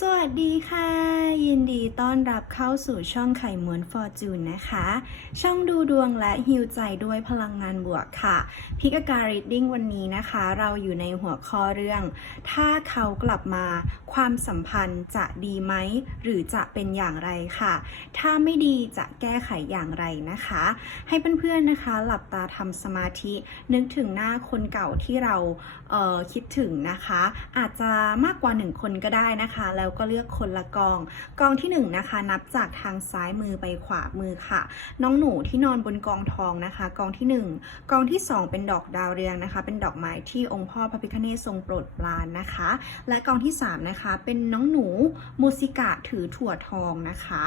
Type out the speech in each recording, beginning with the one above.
สวัสดีค่ะ ยินดีต้อนรับเข้าสู่ช่องไข่ม้วนฟอร์จูนนะคะ ช่องดูดวงและฮิวใจด้วยพลังงานบวกค่ะ พิกาการีดดิ้งวันนี้นะคะ เราอยู่ในหัวข้อเรื่อง ถ้าเขากลับมาความสัมพันธ์จะดีไหม หรือจะเป็นอย่างไรค่ะ ถ้าไม่ดีจะแก้ไขอย่างไรนะคะ ให้เพื่อนๆนะคะ หลับตาทำสมาธินึกถึงหน้าคนเก่าที่เราเออคิดถึงนะคะ อาจจะมากกว่าหนึ่งคนก็ได้นะคะแล้วแล้วก็เลือกคนละกอง กองที่หนึ่งนะคะ นับจากทางซ้ายมือไปขวามือค่ะ น้องหนูที่นอนบนกองทองนะคะ กองที่หนึ่งกองที่สองเป็นดอกดาวเรืองนะคะ เป็นดอกไม้ที่องค์พ่อพระพิฆเนศทรงโปรดปรานนะคะ และกองที่สามนะคะ เป็นน้องหนูมูสิกะถือถั่วทองนะคะ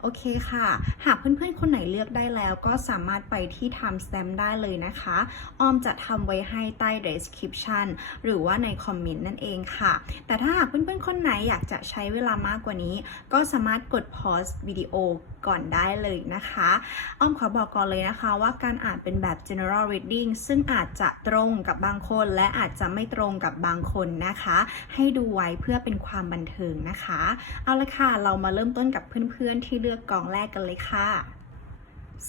โอเคค่ะ หากเพื่อนๆ คนไหนเลือกได้แล้ว ก็สามารถไปที่ timestamp ได้เลยนะคะ ออมจะทำไว้ให้ใต้ description หรือว่าในคอมเมนต์นั่นเองค่ะ แต่ถ้าหากเพื่อนๆ คนไหนอยากจะใช้เวลามากกว่านี้ ก็สามารถกด pause วิดีโอก่อนได้เลยนะคะ อ้อมขอบอกก่อนเลยนะคะว่าการอ่านเป็นแบบ general reading ซึ่งอาจจะตรงกับบางคนและอาจจะไม่ตรงกับบางคนนะคะ ให้ดูไว้เพื่อเป็นความบันเทิงนะคะ เอาละค่ะ เรามาเริ่มต้นกับเพื่อนๆที่เลือกกองแรกกันเลยค่ะ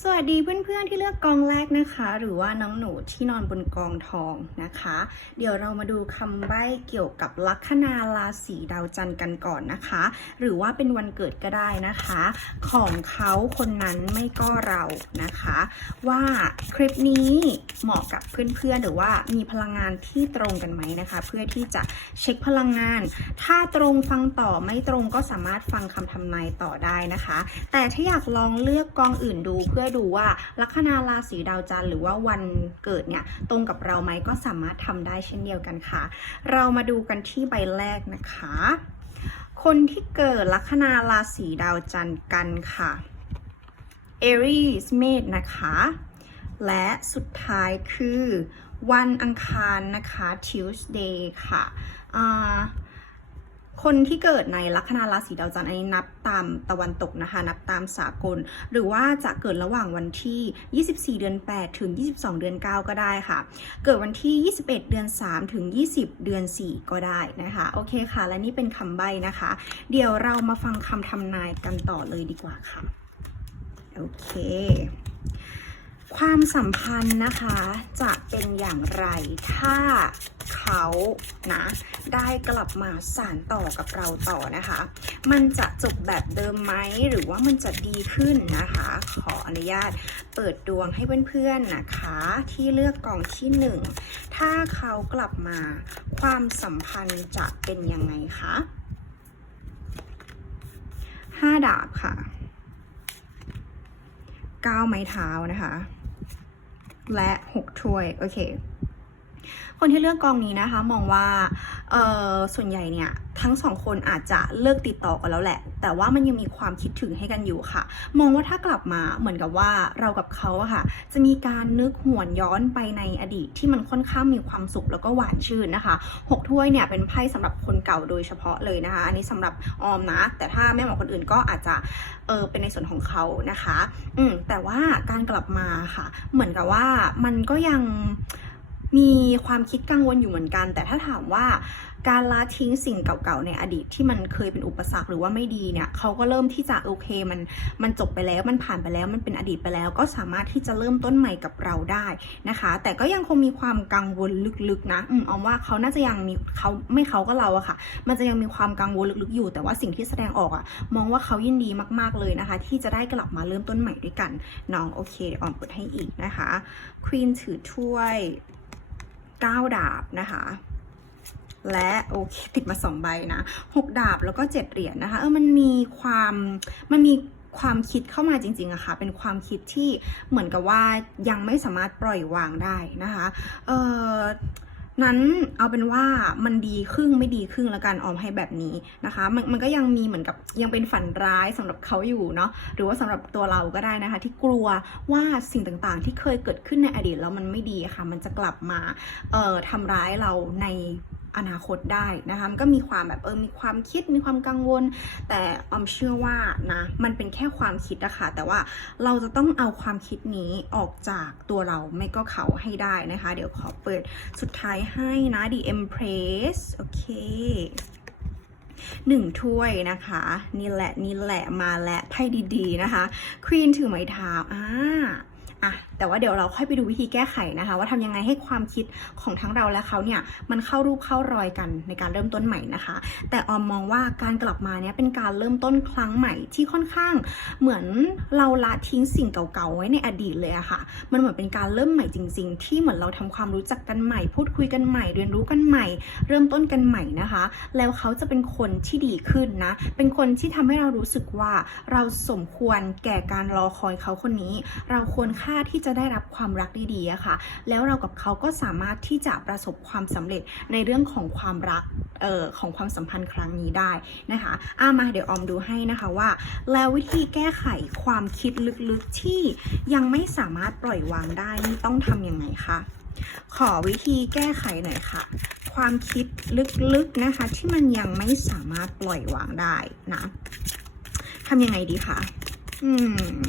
สวัสดีเพื่อนๆที่เลือกกองแรกนะคะ หรือว่าน้องหนูที่นอนบนกองทองนะคะ เดี๋ยวเรามาดูคำใบ้เกี่ยวกับลัคนาราศีดาวจันทร์กันก่อนนะคะ หรือว่าเป็นวันเกิดก็ได้นะคะ ของเขาคนนั้นไม่ก็เรานะคะ ว่าคลิปนี้เหมาะกับเพื่อนๆหรือว่ามีพลังงานที่ตรงกันไหมนะคะ เพื่อที่จะเช็คพลังงาน ถ้าตรงฟังต่อไม่ตรงก็สามารถฟังคำทำนายต่อได้นะคะ แต่ถ้าอยากลองเลือกกองอื่นดูพื่อดูว่าลัคนาราศีดาวจันทร์หรือว่าวันเกิดเนี่ยตรงกับเราไหมก็สามารถทำได้เช่นเดียวกันค่ะ เรามาดูกันที่ใบแรกนะคะ คนที่เกิดลัคนาราศีดาวจันทร์กันค่ะเอรีสเมษนะคะ และสุดท้ายคือวันอังคารนะคะ Tuesday ค่ะ คนที่เกิดในลัคนาราศีดาวจันทร์อันนี้นับตามตะวันตกนะคะ นับตามสากล หรือว่าจะเกิดระหว่างวันที่ 24 เดือน 8 ถึง 22 เดือน 9 ก็ได้ค่ะ เกิดวันที่ 21 เดือน 3 ถึง 20 เดือน 4 ก็ได้นะคะ โอเคค่ะ และนี่เป็นคำใบ้นะคะ เดี๋ยวเรามาฟังคำทำนายกันต่อเลยดีกว่าค่ะ โอเค ความสัมพันธ์นะคะจะเป็นอย่างไรถ้าเขานะได้กลับมาสานต่อกับเราต่อนะคะ มันจะจบแบบเดิมไหมหรือว่ามันจะดีขึ้นนะคะ ขออนุญาตเปิดดวงให้เพื่อนๆนะคะ ที่เลือกกองที่หนึ่งถ้าเขากลับมาความสัมพันธ์จะเป็นยังไงคะห้าดาบค่ะก้าวไม้เท้านะคะ และหกถ้วย โอเค คนที่เลือกกองนี้นะคะมองว่าเออส่วนใหญ่เนี่ยทั้งสองคนอาจจะเลิกติดต่อกันแล้วแหละ แต่ว่ามันยังมีความคิดถึงให้กันอยู่ค่ะ มองว่าถ้ากลับมาเหมือนกับว่าเรากับเขาอะค่ะ จะมีการนึกหวนย้อนไปในอดีตที่มันค่อนข้างมีความสุขแล้วก็หวานชื่นนะคะหกถ้วยเนี่ยเป็นไพ่สำหรับคนเก่าโดยเฉพาะเลยนะคะ อันนี้สำหรับออมนะ แต่ถ้าแม่หมอคนอื่นก็อาจจะเออเป็นในส่วนของเขานะคะ อืมแต่ว่าการกลับมาค่ะ เหมือนกับว่ามันก็ยัง มีความคิดกังวลอยู่เหมือนกัน แต่ถ้าถามว่าการละทิ้งสิ่งเก่าๆในอดีตที่มันเคยเป็นอุปสรรคหรือว่าไม่ดีเนี่ยเขาก็เริ่มที่จะโอเคมันมันจบไปแล้วมันผ่านไปแล้วมันเป็นอดีตไปแล้ว ก็สามารถที่จะเริ่มต้นใหม่กับเราได้นะคะ แต่ก็ยังคงมีความกังวลลึกๆนะอืมอาว่าเขาน่าจะยังมีเขาไม่เขาก็เราอะค่ะ มันจะยังมีความกังวลลึกๆอยู่ แต่ว่าสิ่งที่แสดงออกอะมองว่าเขายินดีมากๆเลยนะคะ ที่จะได้กลับมาเริ่มต้นใหม่ด้วยกันน้องโอเคเดี๋ยวออมเปิดให้อีกนะคะควีนถือถ้วย เก้าดาบนะคะ และโอเคติดมาสองใบนะหกดาบแล้วก็เจ็ดเหรียญนะคะเออมันมีความมันมีความคิดเข้ามาจริงๆอะค่ะ เป็นความคิดที่เหมือนกับว่ายังไม่สามารถปล่อยวางได้นะคะ เออ นั้นเอาเป็นว่ามันดีครึ่งไม่ดีครึ่งแล้วกันออมให้แบบนี้นะคะ มันมันก็ยังมีเหมือนกับยังเป็นฝันร้ายสำหรับเขาอยู่เนาะหรือว่าสำหรับตัวเราก็ได้นะคะ ที่กลัวว่าสิ่งต่างๆ ที่เคยเกิดขึ้นในอดีตแล้วมันไม่ดีค่ะ มันจะกลับมาเอ่อทำร้ายเราใน อนาคตได้นะคะมันก็มีความแบบเออมีความคิดมีความกังวล แต่ออมเชื่อว่านะมันเป็นแค่ความคิดอะคะแต่ว่าเราจะต้องเอาความคิดนี้ออกจากตัวเราไม่ก็เขาให้ได้นะคะ เดี๋ยวขอเปิดสุดท้ายให้นะ The Empress โอเคหนึ่งถ้วยนะคะ นี่แหละนี่แหละมาและไพ่ดีๆนะคะ ควีนถือไม้เท้าอ่า อะแต่ว่าเดี๋ยวเราค่อยไปดูวิธีแก้ไขนะคะ ว่าทำยังไงให้ความคิดของทั้งเราและเขาเนี่ยมันเข้ารูปเข้ารอยกันในการเริ่มต้นใหม่นะคะ แต่ออมมองว่าการกลับมาเนี่ยเป็นการเริ่มต้นครั้งใหม่ที่ค่อนข้างเหมือนเราละทิ้งสิ่งเก่าๆไว้ในอดีตเลยอะค่ะ มันเหมือนเป็นการเริ่มใหม่จริง ๆ ที่เหมือนเราทำความรู้จักกันใหม่ พูดคุยกันใหม่ เรียนรู้กันใหม่ เริ่มต้นกันใหม่นะคะ แล้วเขาจะเป็นคนที่ดีขึ้นนะ เป็นคนที่ทำให้เรารู้สึกว่าเราสมควรแก่การรอคอยเขาคนนี้ เราควรค่าที่จะได้รับความรักดีๆค่ะ แล้วเรากับเขาก็สามารถที่จะประสบความสำเร็จในเรื่องของความรักออของความสัมพันธ์ครั้งนี้ได้นะคะอามาเดี๋ยวออมดูให้นะคะว่า แล้ววิธีแก้ไขความคิดลึกๆที่ยังไม่สามารถปล่อยวางได้นี่ต้องทำยังไงคะขอวิธีแก้ไขหน่อยค่ะ ความคิดลึกๆนะคะที่มันยังไม่สามารถปล่อยวางได้นะทำยังไงดีคะอืม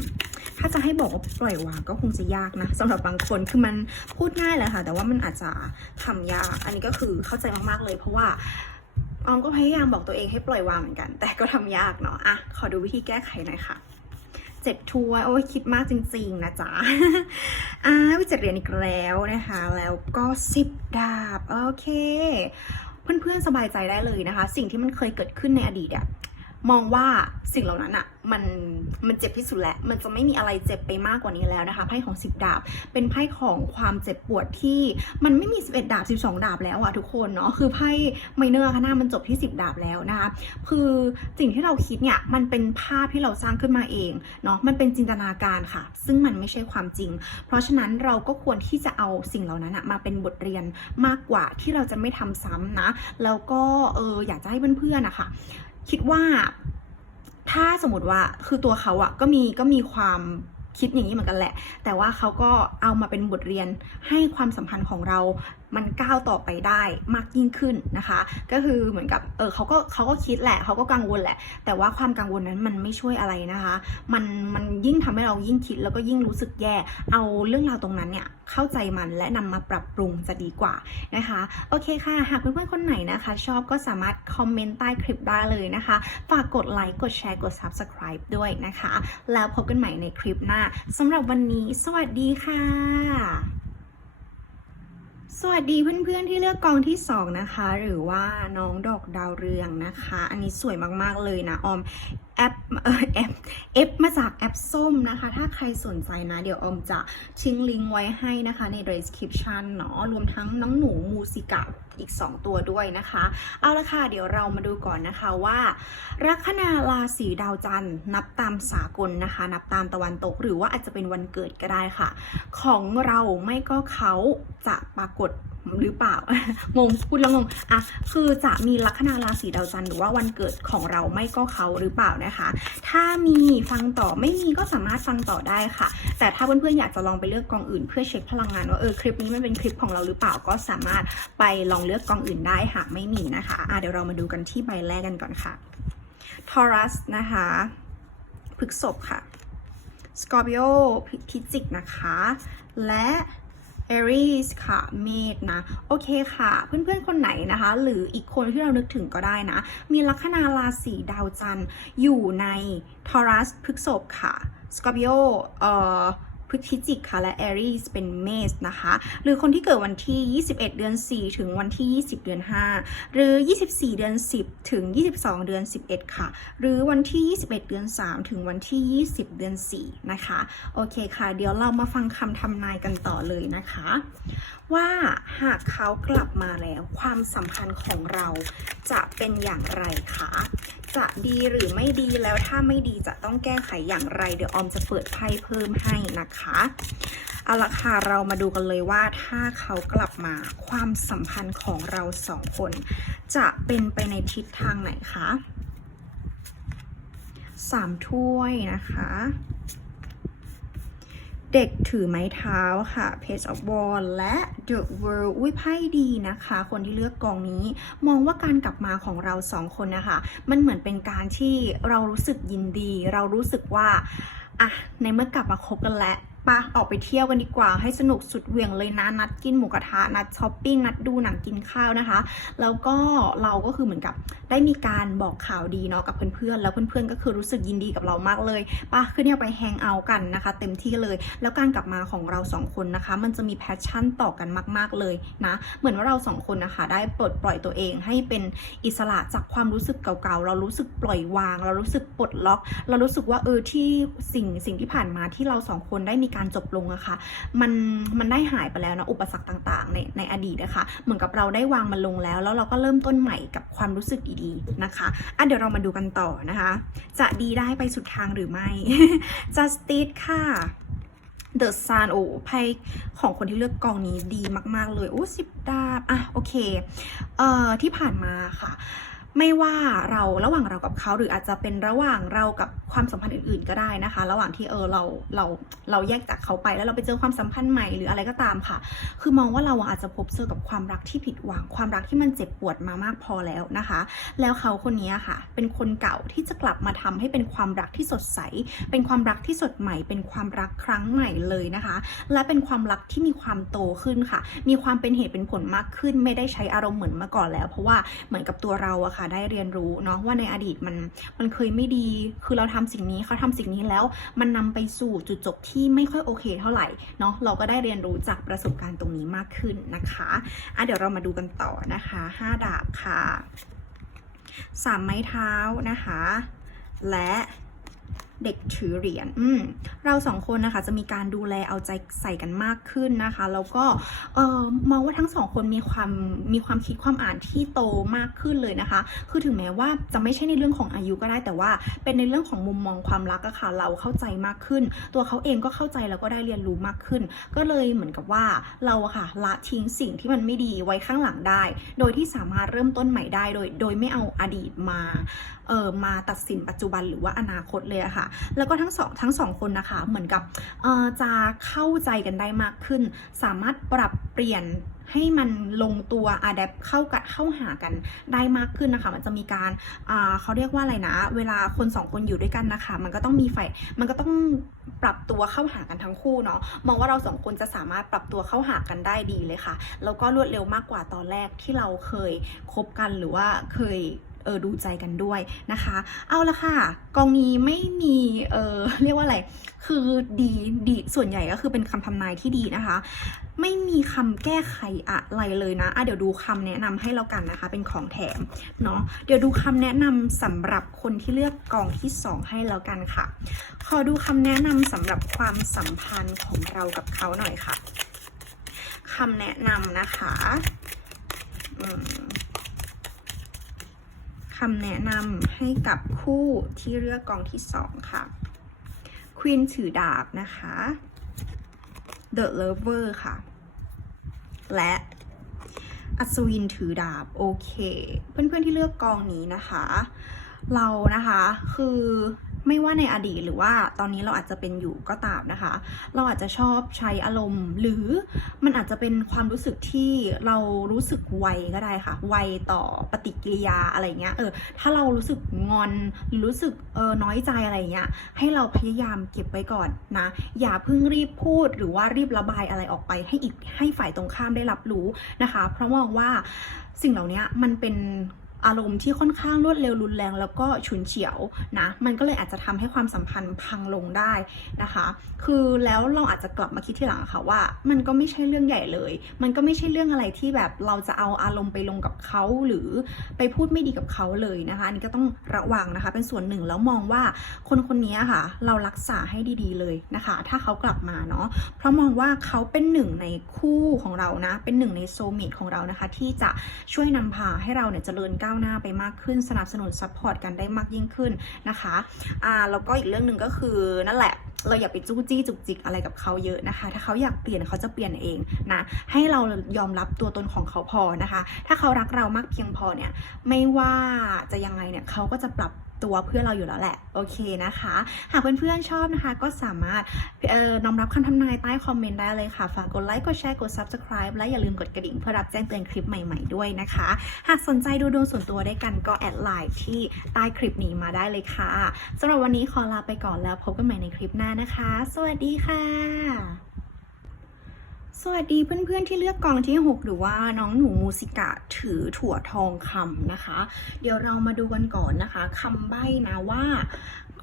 ถ้าจะให้บอกว่าปล่อยวางก็คงจะยากนะสำหรับบางคนคือมันพูดง่ายแหละค่ะ แต่ว่ามันอาจจะทำยาก อันนี้ก็คือเข้าใจมากๆเลย เพราะว่าออมก็พยายามบอกตัวเองให้ปล่อยวางเหมือนกัน แต่ก็ทำยากเนาะอะขอดูวิธีแก้ไขหน่อยค่ะเจ็ดทัวร์โอ้ยคิดมากจริง ๆ นะจ๊ะอ่าวิจัดเหรียญอีกแล้วนะคะ แล้วก็สิบดาบ โอเคเพื่อนๆ สบายใจได้เลยนะคะ สิ่งที่มันเคยเกิดขึ้นในอดีตอะ มองว่าสิ่งเหล่านั้นอะมันมันเจ็บที่สุดแล้ว มันจะไม่มีอะไรเจ็บไปมากกว่านี้แล้วนะคะ ไพ่ของ10ดาบ เป็นไพ่ของความเจ็บปวดที่มันไม่มี11ดาบ12ดาบแล้วอะทุกคนเนาะ คือไพ่ไมเนอร์ค่ะหน้ามันจบที่10ดาบแล้วนะคะ คือสิ่งที่เราคิดเนี่ยมันเป็นภาพที่เราสร้างขึ้นมาเองเนาะ มันเป็นจินตนาการค่ะ ซึ่งมันไม่ใช่ความจริง เพราะฉะนั้นเราก็ควรที่จะเอาสิ่งเหล่านั้นอะมาเป็นบทเรียนมากกว่าที่เราจะไม่ทำซ้ำนะ แล้วก็เอออยากจะให้เพื่อนๆนะคะ คิดว่า ถ้าสมมติว่าคือตัวเขาอะก็มีก็มีความคิดอย่างนี้เหมือนกันแหละ แต่ว่าเขาก็เอามาเป็นบทเรียนให้ความสัมพันธ์ของเรามันก้าวต่อไปได้มากยิ่งขึ้นนะคะ ก็คือเหมือนกับเออเขาก็เขาก็คิดแหละเขาก็กังวลแหละ แต่ว่าความกังวลนั้นมันไม่ช่วยอะไรนะคะ มันมันยิ่งทำให้เรายิ่งคิดแล้วก็ยิ่งรู้สึกแย่ เอาเรื่องราวตรงนั้นเนี่ยเข้าใจมันและนำมาปรับปรุงจะดีกว่านะคะโอเคค่ะ หากเพื่อนๆคนไหนนะคะ ชอบก็สามารถคอมเมนต์ใต้คลิปได้เลยนะคะฝากกดไลค์กดแชร์กด Subscribe ด้วยนะคะ แล้วพบกันใหม่ในคลิปหน้าสำหรับวันนี้ สวัสดีค่ะ สวัสดีเพื่อนๆที่เลือกกองที่ 2 นะคะ หรือว่าน้องดอกดาวเรืองนะคะ อันนี้สวยมากๆเลยนะออมแอปเออแอปเอฟมาจากแอปส้มนะคะ ถ้าใครสนใจนะ เดี๋ยวออมจะทิ้งลิงก์ไว้ให้นะคะใน description เนาะรวมทั้งน้องหนูมูสิกะ อีก 2 ตัวด้วยนะคะ เอาละค่ะ เดี๋ยวเรามาดูก่อนนะคะว่าลัคนาราศีดาวจันทร์นับตามสากลนะคะ นับตามตะวันตก หรือว่าอาจจะเป็นวันเกิดก็ได้ค่ะ ของเราไม่ก็เขาจะปรากฏ หรือเปล่างงพูดแล้วงงอะคือจะมีลัคนาราศีดาวจันทร์หรือว่าวันเกิดของเราไม่ก็เขาหรือเปล่านะคะ ถ้ามีฟังต่อไม่มีก็สามารถฟังต่อได้ค่ะ แต่ถ้าเพื่อนๆอยากจะลองไปเลือกกองอื่น เพื่อเช็คพลังงานว่าเออคลิปนี้มันเป็นคลิปของเราหรือเปล่าก็สามารถไปลองเลือกกองอื่นได้หากไม่มีนะคะอะเดี๋ยวเรามาดูกันที่ใบแรกกันก่อนค่ะทอรัสนะคะพฤกษภค่ะสกอร์ปิโอพิจิกนะคะ และ เอรีสค่ะ เมษนะ โอเคค่ะ เพื่อนๆ คนไหนนะคะ หรืออีกคนที่เรานึกถึงก็ได้นะ มีลัคนาราศีดาวจันทร์อยู่ในทอรัสพฤกษภค่ะ สกอร์ปิโอเอ่อ พฤศจิกค่ะและแอรีสเป็นเมษนะคะ หรือคนที่เกิดวันที่ 21 เดือน 4 ถึงวันที่ 20 เดือน 5 หรือ 24 เดือน 10 ถึง 22 เดือน 11 ค่ะ หรือวันที่ 21 เดือน 3 ถึงวันที่ 20 เดือน 4 นะคะ โอเคค่ะ เดี๋ยวเรามาฟังคำทำนายกันต่อเลยนะคะ ว่าหากเขากลับมาแล้วความสัมพันธ์ของเราจะเป็นอย่างไรคะจะดีหรือไม่ดีแล้วถ้าไม่ดีจะต้องแก้ไขอย่างไร เดี๋ยวออมจะเปิดไพ่เพิ่มให้นะคะเอาละค่ะเรามาดูกันเลยว่าถ้าเขากลับมาความสัมพันธ์ของเราสองคน จะเป็นไปในทิศทางไหนคะสามถ้วยนะคะ เด็กถือไม้เท้าค่ะ Page of Wands และ The World อุ้ยไพ่ดีนะคะ คนที่เลือกกองนี้มองว่าการกลับมาของเราสองคนนะคะ มันเหมือนเป็นการที่เรารู้สึกยินดี เรารู้สึกว่า อะ ในเมื่อกลับมาคบกันแล้ว ปะออกไปเที่ยวกันดีกว่า ให้สนุกสุดเหวี่ยงเลยนะ นัดกินหมูกระทะ นัดช้อปปิ้ง นัดดูหนังกินข้าวนะคะ แล้วก็เราก็คือเหมือนกับได้มีการบอกข่าวดีเนาะกับเพื่อนๆ แล้วเพื่อนๆ ก็คือรู้สึกยินดีกับเรามากเลยปะคือเนี่ยไปแฮงเอาท์กันนะคะ เต็มที่เลย แล้วการกลับมาของเราสองคนนะคะ มันจะมีแพชชั่นต่อกันมาก ๆเลยนะ เหมือนว่าเราสองคนนะคะ ได้ปลดปล่อยตัวเองให้เป็นอิสระจากความรู้สึกเก่าๆ เรารู้สึกปล่อยวาง เรารู้สึกปลดล็อก เรารู้สึกว่าเออที่สิ่งสิ่งที่ผ่านมาที่เราสองคนได้มีการจบลงอะค่ะมันมันได้หายไปแล้วนะอุปสรรคต่างๆ ในในอดีตนะคะเหมือนกับเราได้วางมันลงแล้ว แล้วเราก็เริ่มต้นใหม่กับความรู้สึกดีๆนะคะอะเดี๋ยวเรามาดูกันต่อนะคะ จะดีได้ไปสุดทางหรือไม่ Justice ค่ะ The Sun โอ้ไพ่ของคนที่เลือกกองนี้ดีมาก ๆ เลย โอ้สิบดาบ อะ โอเค เอ่อ ที่ผ่านมาค่ะ ไม่ว่าเราระหว่างเรากับเขาหรืออาจจะเป็นระหว่างเรากับความสัมพันธ์อื่นๆ ก็ได้นะคะ ระหว่างที่เออเราเราเราแยกจากเขาไปแล้วเราไปเจอความสัมพันธ์ใหม่หรืออะไรก็ตามค่ะ คือมองว่าเราอาจจะพบเจอกับความรักที่ผิดหวัง ความรักที่มันเจ็บปวดมามากพอแล้วนะคะ แล้วเขาคนนี้ค่ะ เป็นคนเก่าที่จะกลับมาทำให้เป็นความรักที่สดใส เป็นความรักที่สดใหม่ เป็นความรักครั้งใหม่เลยนะคะ และเป็นความรักที่มีความโตขึ้นค่ะ มีความเป็นเหตุเป็นผลมากขึ้น ไม่ได้ใช้อารมณ์เหมือนเมื่อก่อนแล้ว เพราะว่าเหมือนกับตัวเราอะค่ะได้เรียนรู้เนาะว่าในอดีตมันมันเคยไม่ดี คือเราทำสิ่งนี้เขาทำสิ่งนี้แล้ว มันนำไปสู่จุดจบที่ไม่ค่อยโอเค เท่าไหร่เนาะเราก็ได้เรียนรู้จากประสบการณ์ตรงนี้มากขึ้นนะคะอะเดี๋ยวเรามาดูกันต่อนะคะห้าดาบค่ะสามไม้เท้านะคะ และเด็กถือเหรียญอืมเราสองคนนะคะจะมีการดูแลเอาใจใส่กันมากขึ้นนะคะ แล้วก็เออมองว่าทั้งสองคนมีความมีความคิดความอ่านที่โตมากขึ้นเลยนะคะ คือถึงแม้ว่าจะไม่ใช่ในเรื่องของอายุก็ได้แต่ว่า เป็นในเรื่องของมุมมองความรักอะค่ะเราเข้าใจมากขึ้น ตัวเขาเองก็เข้าใจแล้วก็ได้เรียนรู้มากขึ้น ก็เลยเหมือนกับว่าเราอะค่ะละทิ้งสิ่งที่มันไม่ดีไว้ข้างหลังได้ โดยที่สามารถเริ่มต้นใหม่ได้โดย โดยไม่เอาอดีตมาเออมาตัดสินปัจจุบันหรือว่าอนาคตเลยอะค่ะแล้วก็ทั้งสองทั้งสองคนนะคะเหมือนกับเอ่อจะเข้าใจกันได้มากขึ้น สามารถปรับเปลี่ยนให้มันลงตัวอะแดปเข้ากันเข้าหากันได้มากขึ้นนะคะ มันจะมีการอ่าเขาเรียกว่าอะไรนะ เวลาคนสองคนอยู่ด้วยกันนะคะ มันก็ต้องมีฝ่ายมันก็ต้องปรับตัวเข้าหากันทั้งคู่เนาะ มองว่าเราสองคนจะสามารถปรับตัวเข้าหากันได้ดีเลยค่ะ แล้วก็รวดเร็วมากกว่าตอนแรกที่เราเคยคบกันหรือว่าเคย เออดูใจกันด้วยนะคะ เอาละค่ะ กองนี้ไม่มีเออเรียกว่าอะไร คือดีดีส่วนใหญ่ก็คือเป็นคำทำนายที่ดีนะคะ ไม่มีคำแก้ไขอะไรเลยนะอะเดี๋ยวดูคำแนะนำให้แล้วกันนะคะ เป็นของแถมเนาะเดี๋ยวดูคำแนะนำสำหรับคนที่เลือกกองที่ 2 ให้แล้วกันค่ะ ขอดูคำแนะนำสำหรับความสัมพันธ์ของเรากับเขาหน่อยค่ะคำแนะนำนะคะอืม คำแนะนำให้กับคู่ที่เลือกกองที่2ค่ะควีนถือดาบนะคะ The Lover ค่ะ และอัศวินถือดาบ โอเค เพื่อนๆที่เลือกกองนี้นะคะ เรานะคะคือ ไม่ว่าในอดีตหรือว่าตอนนี้เราอาจจะเป็นอยู่ก็ตามนะคะ เราอาจจะชอบใช้อารมณ์ หรือมันอาจจะเป็นความรู้สึกที่เรารู้สึกไวก็ได้ค่ะ ไวต่อปฏิกิริยาอะไรเงี้ยเออถ้าเรารู้สึกงอนหรือรู้สึกเออน้อยใจอะไรเงี้ยให้เราพยายามเก็บไว้ก่อนนะ อย่าเพิ่งรีบพูดหรือว่ารีบระบายอะไรออกไป ให้อีกให้ฝ่ายตรงข้ามได้รับรู้นะคะ เพราะมองว่าสิ่งเหล่านี้มันเป็น อารมณ์ที่ค่อนข้างรวดเร็วรุนแรง แล้วก็ฉุนเฉียวนะ มันก็เลยอาจจะทำให้ความสัมพันธ์พังลงได้นะคะ คือแล้วเราอาจจะกลับมาคิดทีหลังะค่ะว่า มันก็ไม่ใช่เรื่องใหญ่เลย มันก็ไม่ใช่เรื่องอะไรที่แบบเราจะเอาอารมณ์ไปลงกับเขาหรือไปพูดไม่ดีกับเขาเลยนะคะ อันนี้ก็ต้องระวังนะคะ เป็นส่วนหนึ่งแล้วมองว่าคนคนนี้ค่ะ เรารักษาให้ดีๆเลยนะคะ ถ้าเขากลับมาเนาะ เพราะมองว่าเขาเป็นหนึ่งในคู่ของเรานะ เป็นหนึ่งในโซเมตของเรานะคะ ที่จะช่วยนำพาให้เราเนี่ยเจริญก้าว้าวหน้าไปมากขึ้น สนับสนุนซัพพอร์ตกันได้มากยิ่งขึ้นนะคะอ่าแล้วก็อีกเรื่องหนึ่งก็คือนั่นแหละเราอย่าไปจู้จี้จุกจิกอะไรกับเขาเยอะนะคะ ถ้าเขาอยากเปลี่ยนเขาจะเปลี่ยนเองนะให้เรายอมรับตัวตนของเขาพอนะคะ ถ้าเขารักเรามากเพียงพอเนี่ยไม่ว่าจะยังไงเนี่ยเขาก็จะปรับ ตัวเพื่อนเราอยู่แล้วแหละ โอเคนะคะ หากเพื่อนๆชอบนะคะ ก็สามารถเอ่อน้อมรับคำทำนายใต้คอมเมนต์ได้เลยค่ะ ฝากกดไลค์ กดแชร์ กด subscribe และอย่าลืมกดกระดิ่งเพื่อรับแจ้งเตือนคลิปใหม่ๆด้วยนะคะ หากสนใจดูดวงส่วนตัวได้กันก็แอดไลน์ที่ใต้คลิปนี้มาได้เลยค่ะสำหรับวันนี้ขอลาไปก่อนแล้วพบกันใหม่ในคลิปหน้านะคะ สวัสดีค่ะ สวัสดีเพื่อนๆที่เลือกกองที่ 6 หรือว่าน้องหนูมูสิกะถือถั่วทองคำนะคะ เดี๋ยวเรามาดูกันก่อนนะคะคำใบ้นะว่า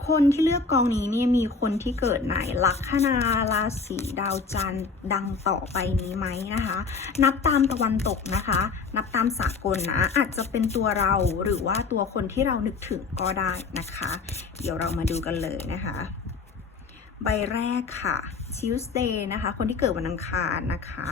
คนที่เลือกกองนี้เนี่ยมีคนที่เกิดไหนลัคนาราศีดาวจันทร์ดังต่อไปนี้ไหมนะคะ นับตามตะวันตกนะคะ นับตามสากลนะอาจจะเป็นตัวเราหรือว่าตัวคนที่เรานึกถึงก็ได้นะคะ เดี๋ยวเรามาดูกันเลยนะคะ ใบแรกค่ะ Tuesday นะคะ คนที่เกิดวันอังคารนะคะ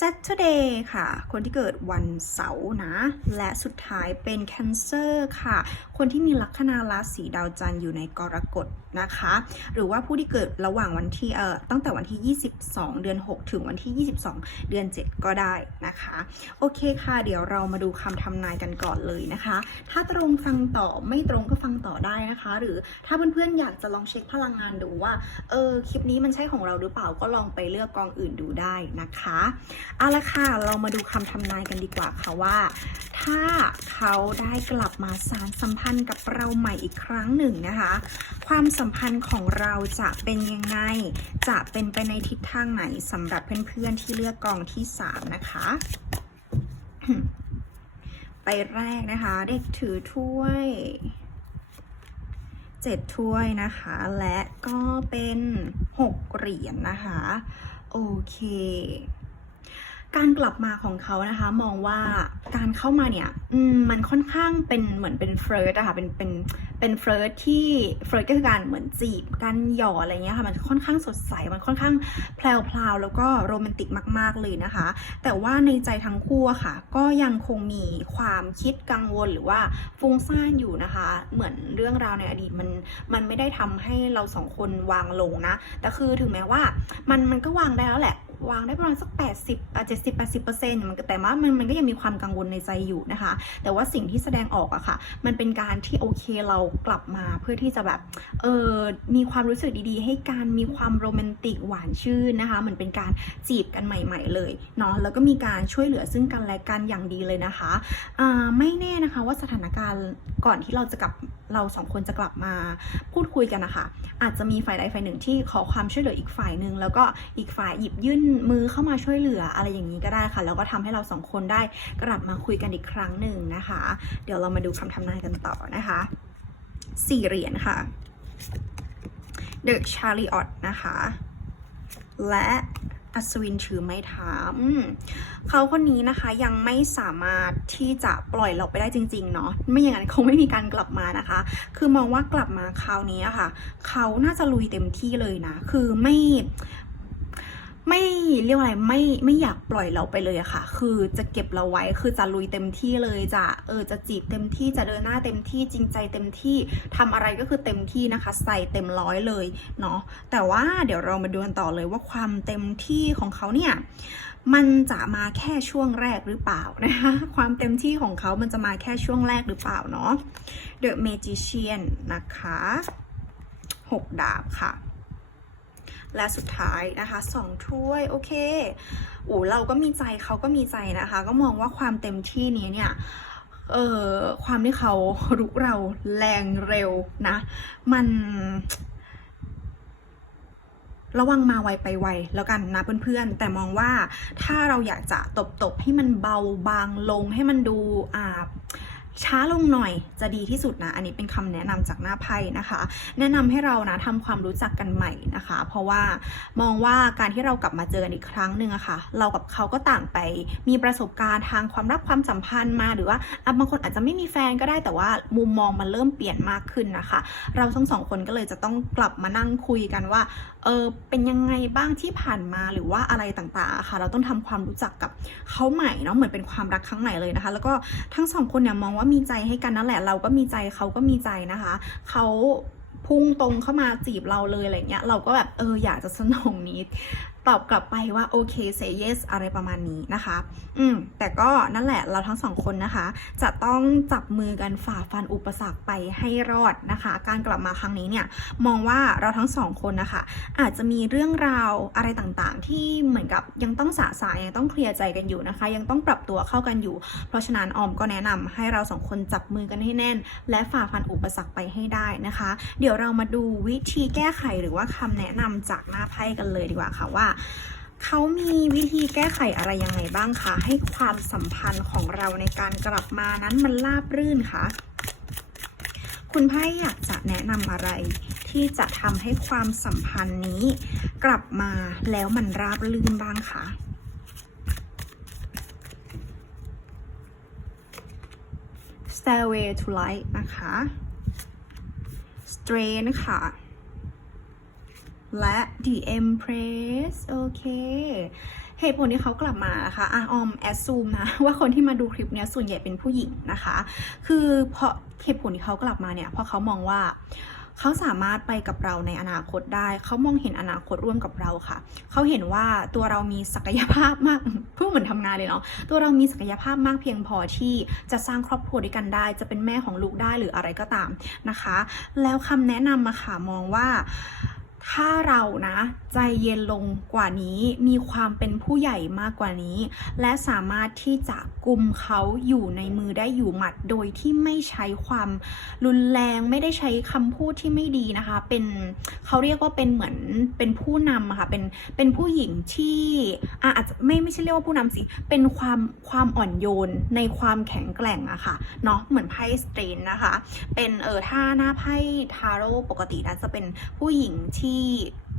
Saturday ค่ะ คนที่เกิดวันเสาร์นะ และสุดท้ายเป็น Cancer ค่ะ คนที่มีลัคนาราศีดาวจันทร์อยู่ในกรกฎนะคะ หรือว่าผู้ที่เกิดระหว่างวันที่เอ่อตั้งแต่วันที่ 22 เดือน 6 ถึงวันที่ 22 เดือน 7 ก็ได้นะคะ โอเคค่ะ เดี๋ยวเรามาดูคำทำนายกันก่อนเลยนะคะ ถ้าตรงฟังต่อไม่ตรงก็ฟังต่อได้นะคะ หรือถ้าเพื่อนๆอยากจะลองเช็คพลังงานดูว่าเออคลิปนี้มันใช่ของเราหรือเปล่าก็ลองไปเลือกกองอื่นดูได้นะคะเอาละค่ะ เรามาดูคำทำนายกันดีกว่าค่ะว่า ถ้าเขาได้กลับมาสารสัมพันธ์กับเราใหม่อีกครั้งหนึ่งนะคะ ความสัมพันธ์ของเราจะเป็นยังไง จะเป็นไปในทิศทางไหนสำหรับเพื่อนๆที่เลือกกองที่ 3 นะคะ ไปแรกนะคะ เด็กถือถ้วยเจ็ดถ้วยนะคะ และก็เป็นหกเหรียญนะคะ โอเค การกลับมาของเขานะคะ มองว่าการเข้ามาเนี่ยมันค่อนข้างเป็นเหมือนเป็นเฟิร์สอะค่ะเป็นเป็นเป็นเฟิร์สที่เฟิร์สก็คือการเหมือนจีบการหยออะไรเงี้ยค่ะมันค่อนข้างสดใสมันค่อนข้างแพลวๆแล้วก็โรแมนติกมาก ๆเลยนะคะ แต่ว่าในใจทั้งคู่อะค่ะ ก็ยังคงมีความคิดกังวลหรือว่าฟุ้งซ่านอยู่นะคะ เหมือนเรื่องราวในอดีตมันมันไม่ได้ทำให้เราสองคนวางลงนะแต่คือถึงแม้ว่ามันมันก็วางได้แล้วแหละวางได้ประมาณสัก 80อะ70 80เปอร์เซ็นต์มันแต่ว่ามันมันก็ยังมีความกังวลในใจอยู่นะคะ แต่ว่าสิ่งที่แสดงออกอะค่ะ มันเป็นการที่โอเคเรากลับมาเพื่อที่จะแบบเออมีความรู้สึกดีๆ ให้การมีความโรแมนติกหวานชื่นนะคะเหมือนเป็นการจีบกันใหม่ ๆ เลยเนาะแล้วก็มีการช่วยเหลือซึ่งกันและกันอย่างดีเลยนะคะอ่าไม่แน่นะคะว่าสถานการณ์ก่อนที่เราจะกลับเราสองคนจะกลับมาพูดคุยกันนะคะอาจจะมีฝ่ายใดฝ่ายหนึ่งที่ขอความช่วยเหลืออีกฝ่ายหนึ่งแล้วก็อีกฝ่ายหยิบยื่นมือเข้ามาช่วยเหลืออะไรอย่างนี้ก็ได้ค่ะ แล้วก็ทำให้เราสองคนได้กลับมาคุยกันอีกครั้งหนึ่งนะคะ เดี๋ยวเรามาดูคำทำนายกันต่อนะคะสี่เหรียญค่ะ The Chariot นะคะ และอัศวินถือไม้เท้ามเขาคนนี้นะคะยังไม่สามารถที่จะปล่อยเราไปได้จริง ๆ เนาะไม่อย่างนั้นคงไม่มีการกลับมานะคะ คือมองว่ากลับมาคราวนี้อะค่ะ เขาน่าจะลุยเต็มที่เลยนะ คือไม่ ไม่เรียกว่าอะไรไม่ไม่อยากปล่อยเราไปเลยอะค่ะ คือจะเก็บเราไว้คือจะลุยเต็มที่เลยจะเออจะจีบเต็มที่จะเดินหน้าเต็มที่จริงใจเต็มที่ทำอะไรก็คือเต็มที่นะคะ ใส่เต็มร้อยเลยเนาะแต่ว่าเดี๋ยวเรามาดูกันต่อเลยว่าความเต็มที่ของเขาเนี่ยมันจะมาแค่ช่วงแรกหรือเปล่านะคะความเต็มที่ของเขามันจะมาแค่ช่วงแรกหรือเปล่าเนาะ The Magician นะคะหกดาบค่ะ และสุดท้ายนะคะสองถ้วยโอเคโอ้เราก็มีใจเขาก็มีใจนะคะ ก็มองว่าความเต็มที่นี้เนี่ยเออความที่เขารุกเราแรงเร็วนะ มัน ระวังมาไวไปไวแล้วกันนะเพื่อนๆ แต่มองว่าถ้าเราอยากจะตบๆให้มันเบาบางลงให้มันดูอ่า ช้าลงหน่อยจะดีที่สุดนะ อันนี้เป็นคำแนะนำจากหน้าไพ่นะคะ แนะนำให้เรานะทำความรู้จักกันใหม่นะคะ เพราะว่ามองว่าการที่เรากลับมาเจอกันอีกครั้งหนึ่งอะค่ะ เรากับเขาก็ต่างไปมีประสบการณ์ทางความรักความสัมพันธ์มาหรือว่าบางคนอาจจะไม่มีแฟนก็ได้แต่ว่ามุมมองมันเริ่มเปลี่ยนมากขึ้นนะคะ เราทั้งสองคนก็เลยจะต้องกลับมานั่งคุยกันว่าเออเป็นยังไงบ้างที่ผ่านมาหรือว่าอะไรต่างๆะค่ะ เราต้องทำความรู้จักกับเขาใหม่เนาะเหมือนเป็นความรักครั้งใหม่เลยนะคะ แล้วก็ทั้งสองคนเนี่ยมองว่า็มีใจให้กันนั่นแหละ เราก็มีใจเขาก็มีใจนะคะ เขาพุ่งตรงเข้ามาจีบเราเลยอะไรเงี้ย เราก็แบบเอออยากจะสนองนิด ตอบกลับไปว่าโอเค say yes อะไรประมาณนี้นะคะ อืม แต่ก็นั่นแหละเราทั้งสองคนนะคะ จะต้องจับมือกันฝ่าฟันอุปสรรคไปให้รอดนะคะ การกลับมาครั้งนี้เนี่ยมองว่าเราทั้งสองคนนะคะ อาจจะมีเรื่องราวอะไรต่างๆ ที่เหมือนกับยังต้องสะสายยังต้องเคลียร์ใจกันอยู่นะคะ ยังต้องปรับตัวเข้ากันอยู่ เพราะฉะนั้นออมก็แนะนำให้เราสองคนจับมือกันให้แน่น และฝ่าฟันอุปสรรคไปให้ได้นะคะ เดี๋ยวเรามาดูวิธีแก้ไขหรือว่าคำแนะนำจากหน้าไพ่กันเลยดีกว่าค่ะว่าเขามีวิธีแก้ไขอะไรยังไงบ้างคะ ให้ความสัมพันธ์ของเราในการกลับมานั้นมันราบรื่นคะ คุณไพ่อยากจะแนะนำอะไร ที่จะทำให้ความสัมพันธ์นี้ กลับมาแล้วมันราบรื่นบ้างคะ Stairway to Light นะคะ Strain ค่ะ และ The Empress โอเคเหตุผลที่เขากลับมานะคะอะออมแอดซูมนะ ว่าคนที่มาดูคลิปเนี้ยส่วนใหญ่เป็นผู้หญิงนะคะ คือเพราะเหตุผลที่เขากลับมาเนี่ย เพราะเขามองว่าเขาสามารถไปกับเราในอนาคตได้ เขามองเห็นอนาคตร่วมกับเราค่ะ เขาเห็นว่าตัวเรามีศักยภาพมากพูดเหมือนทำงานเลยเนาะ ตัวเรามีศักยภาพมากเพียงพอที่จะสร้างครอบครัวด้วยกันได้ จะเป็นแม่ของลูกได้หรืออะไรก็ตามนะคะ แล้วคำแนะนำมาค่ะมองว่า ถ้าเรานะใจเย็นลงกว่านี้มีความเป็นผู้ใหญ่มากกว่านี้ และสามารถที่จะกุมเขาอยู่ในมือได้อยู่หมัด โดยที่ไม่ใช้ความรุนแรงไม่ได้ใช้คำพูดที่ไม่ดีนะคะ เป็นเขาเรียกว่าเป็นเหมือนเป็นผู้นำค่ะเป็นเป็นผู้หญิงที่อาจจะไม่ไม่ใช่เรียกว่าผู้นำสิเป็นความความอ่อนโยนในความแข็งแกร่งอะค่ะเนาะเหมือนไพ่สเตรนนะคะ เป็นเออถ้าหน้าไพ่ทาโร่ปกตินะจะเป็นผู้หญิงที่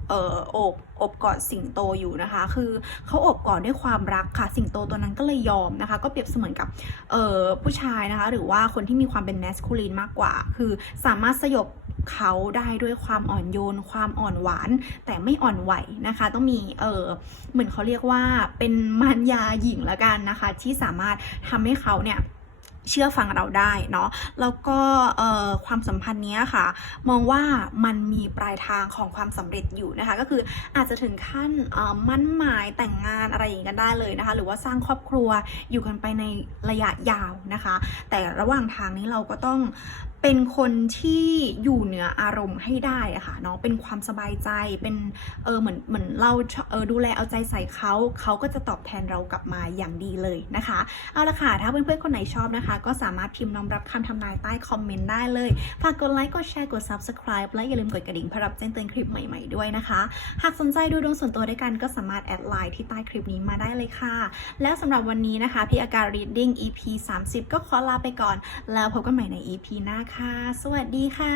เอออบอบกอดสิงโตอยู่นะคะ คือเขาอบกอดด้วยความรักค่ะสิงโตตัวนั้นก็เลยยอมนะคะ ก็เปรียบเสมือนกับเออผู้ชายนะคะ หรือว่าคนที่มีความเป็นแมสคูลีนมากกว่า คือสามารถสยบเขาได้ด้วยความอ่อนโยน ความอ่อนหวาน แต่ไม่อ่อนไหวนะคะ ต้องมีเออเหมือนเขาเรียกว่าเป็นมารยาหญิงละกันนะคะ ที่สามารถทำให้เขาเนี่ย เชื่อฟังเราได้เนาะแล้วก็ความสัมพันธ์นี้ค่ะ มองว่ามันมีปลายทางของความสำเร็จอยู่นะคะ ก็คืออาจจะถึงขั้นมั่นหมายแต่งงานอะไรอย่างนี้กันได้เลยนะคะ หรือว่าสร้างครอบครัวอยู่กันไปในระยะยาวนะคะ แต่ระหว่างทางนี้เราก็ต้องเป็นคนที่อยู่เหนืออารมณ์ให้ได้อะค่ะเนาะเป็นความสบายใจเป็นเออเหมือนเหมือนเราเออดูแลเอาใจใส่เขาเขาก็จะตอบแทนเรากลับมาอย่างดีเลยนะคะเอาละค่ะถ้าเพื่อนๆคนไหนชอบนะคะ ก็สามารถพิมพ์น้อมรับคำทำนายใต้คอมเมนต์ได้เลยฝากกดไลค์กดแชร์กด subscribe และอย่าลืมกดกระดิ่งเพื่อรับแจ้งเตือนคลิปใหม่ ๆด้วยนะคะ หากสนใจดูดวงส่วนตัวด้วยกันก็สามารถแอดไลน์ที่ใต้คลิปนี้มาได้เลยค่ะ แล้วสำหรับวันนี้นะคะพี่อาการ reading EP 30 ก็ขอลาไปก่อน แล้วพบกันใหม่ใน EP หน้าค่ะค่ะ สวัสดีค่ะ